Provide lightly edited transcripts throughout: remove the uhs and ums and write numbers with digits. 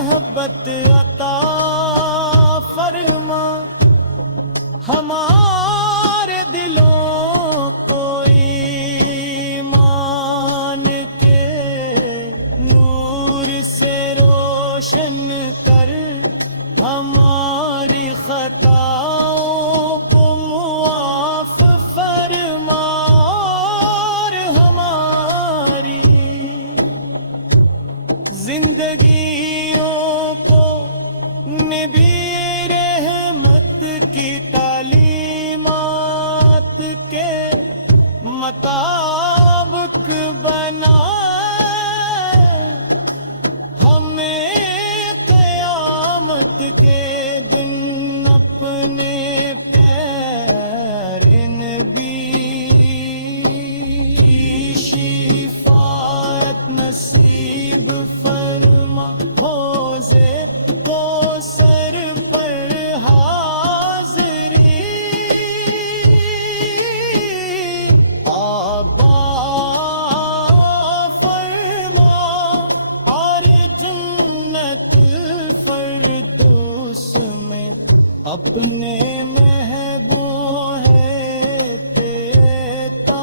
محبت عطا فرما ہمارے دلوں کو ایمان کے نور سے روشن کر ہماری خطاؤں کو معاف فرما اور ہماری زندگیوں کو نبی رحمت کی تعلیمات کے مطابق بنائے ہمیں قیامت کے دن اپنے پیارے نبی کی شفاعت نصیب فرما حوضے کوثر پر حاضری آبا فرما اور جنت فردوس میں اپنے محبوب ہے پیتا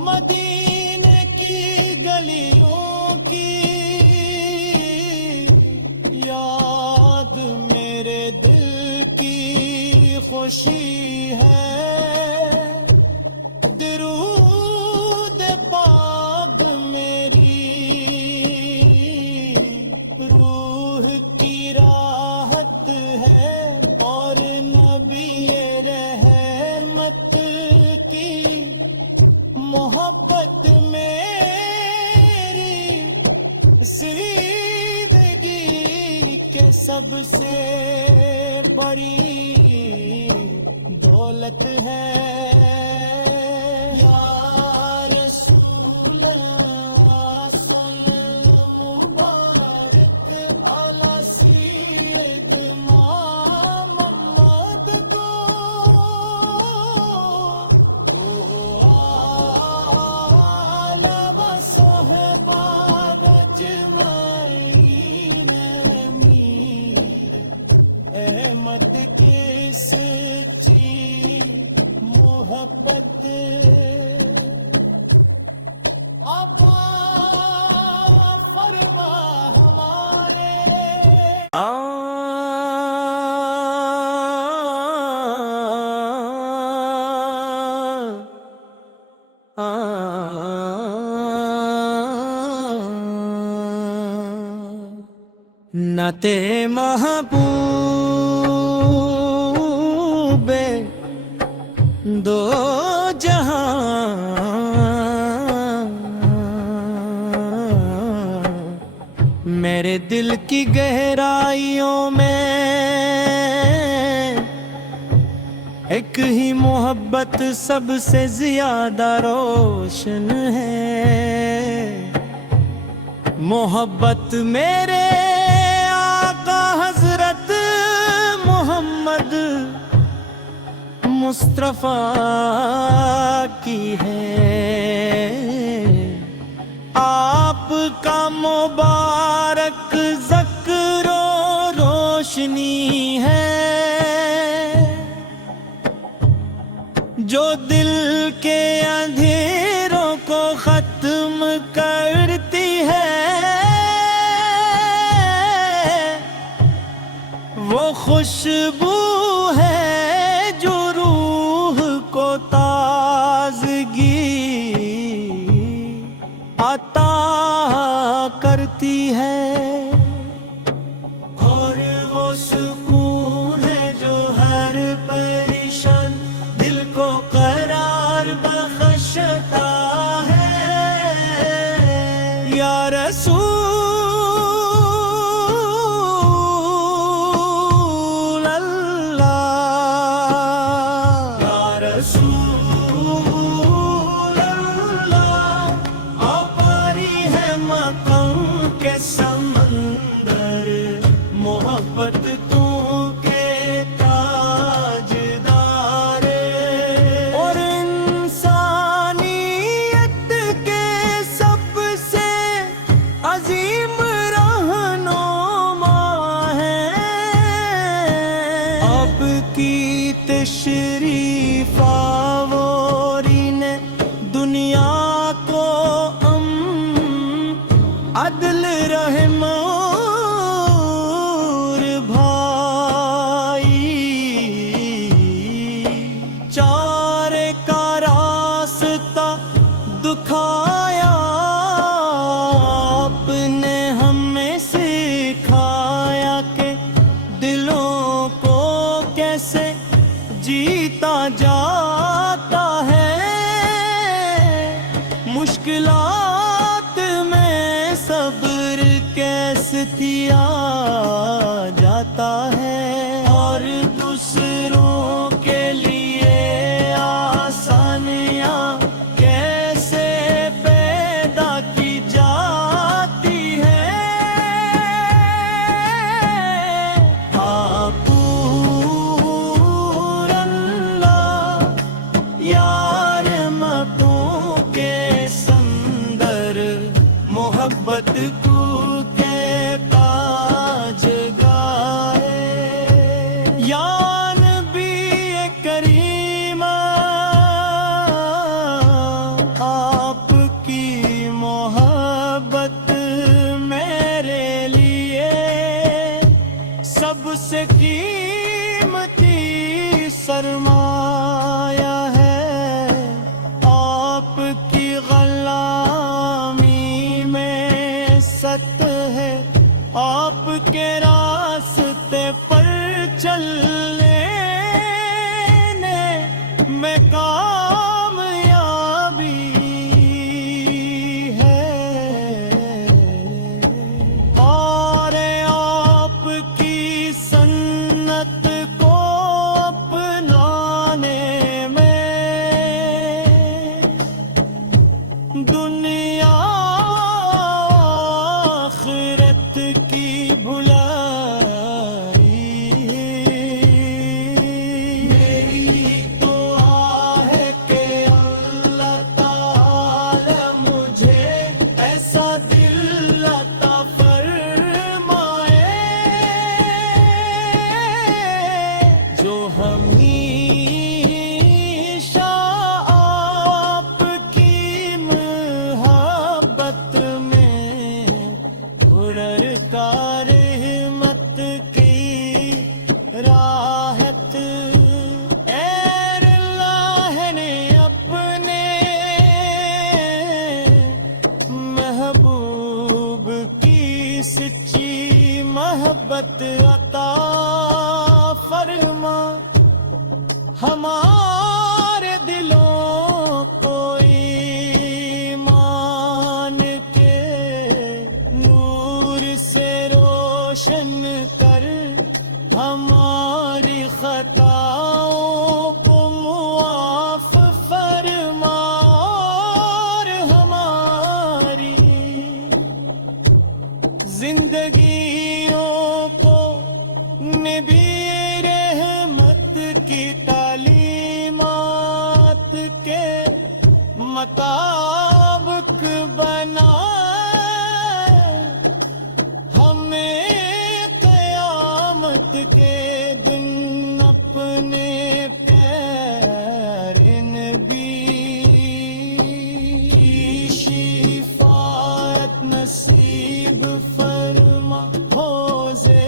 مدینے کی گلیوں کی یاد میرے دل کی خوشی ہے درود پاک میری روح کی راحت ہے اور نبی رحمت کی محبت میری زندگی کے سب سے بڑی دولت ہے یا رسول اللہ صلی اللہ مبارک علی سیدنا محمد کو آل و صحبہ اجمعین امیر احمد کی سچی محبت آقا فرما ہمارے نعت محبوب دو جہاں میرے دل کی گہرائیوں میں ایک ہی محبت سب سے زیادہ روشن ہے محبت میرے آقا حضرت محمد مصطفیٰ کی ہے آپ کا مبارک ذکر و روشنی ہے جو دل کے اندھیروں کو ختم کرتی ہے وہ خوشبو ہے جو روح کو تازگی عطا کرتی ہے اور وہ سکون ہے جو ہر پریشان دل کو قرار بخشتا ہے یا رسول اللہ یا رسول اللہ آپاری ہے مقام کے سمندر محبت تو کے تاجدار اور انسانیت کے سب سے عظیم رہنما تشریف آورین دنیا کو عدل رحم اور بھائی چارے کا راستہ دکھایا آپ نے ہمیں سکھایا کہ دلوں کو کیسے جیتا جاتا ہے مشکلات میں صبر کیسے کیا جاتا ہے اور دوسروں کے لیے آسانیاں کیسے پیدا کی جاتی ہے پور اللہ یار متوں کے سندر محبت کو کے تاج گائے یا نبی کریم آپ کی محبت میرے لیے سب سے قیمتی سرمایہ ہے آپ کی غلامی میں ست ہے آپ کے راستے پر چلنے میں کامیابی ہے اور آپ کی سنت کو اپنانے میں دنیا آخرت کی بھلائی میری دعا ہے کہ اللہ تعالی مجھے ایسا دل عطا فرمائے جو ہمیشہ آپ کی محبت میں کا رحمت کی راحت اے اللہ نے اپنے محبوب کی سچی محبت عطا فرما ہمارے دلوں کو ایمان کے نور سے روشن کر ہماری خطاؤں کو معاف فرما اور ہماری زندگیوں کو نبی رحمت کی تعلیمات کے مطابق بنا ہمیں قیامت کے دن اپنے پیارے نبی کی شفاعت نصیب فرما حوضے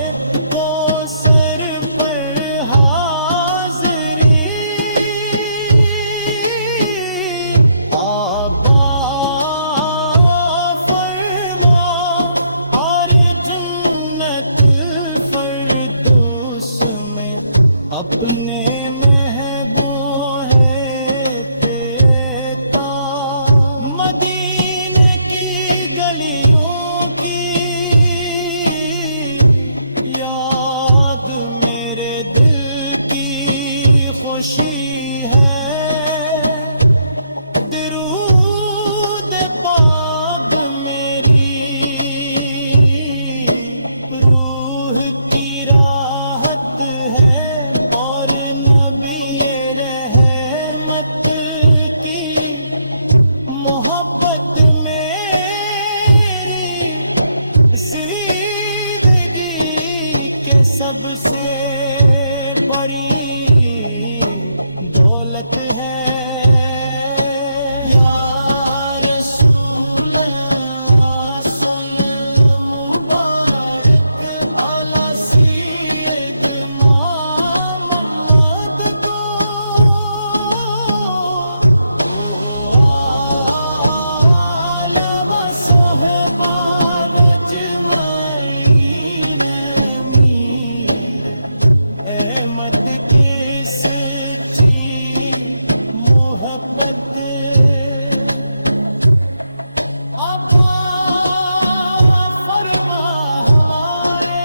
کوثر پر حاضری آبا فرما اور جنت فردوس میں اپنے محبوب ہے دیتا مدینے کی گلیوں کی یاد میرے دل کی خوشی ہے درود پاک میری روح کی راحت ہے اور نبی رحمت کی محبت میری زندگی کے سب سے بڑی دولت ہے یا رسول اللہ صلی مبارک علی سیدنا محمد کو آل و صحبہ اجمعین امیر احمد کی سچی محبت عطا فرما ہمارے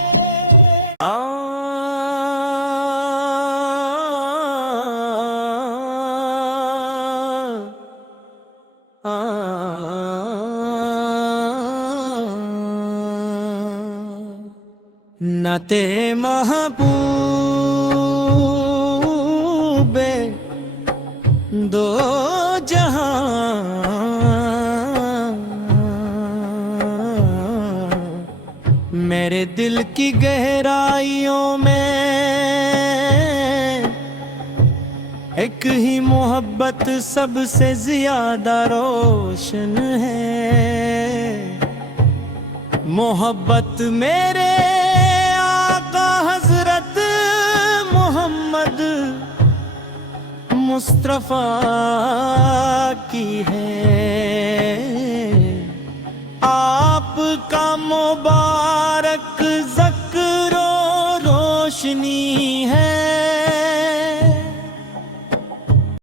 نعت محبوب دو جہاں میرے دل کی گہرائیوں میں ایک ہی محبت سب سے زیادہ روشن ہے محبت میرے آقا حضرت محمد مصطفیٰ کی ہے آپ کا مبارک ذکر و روشنی ہے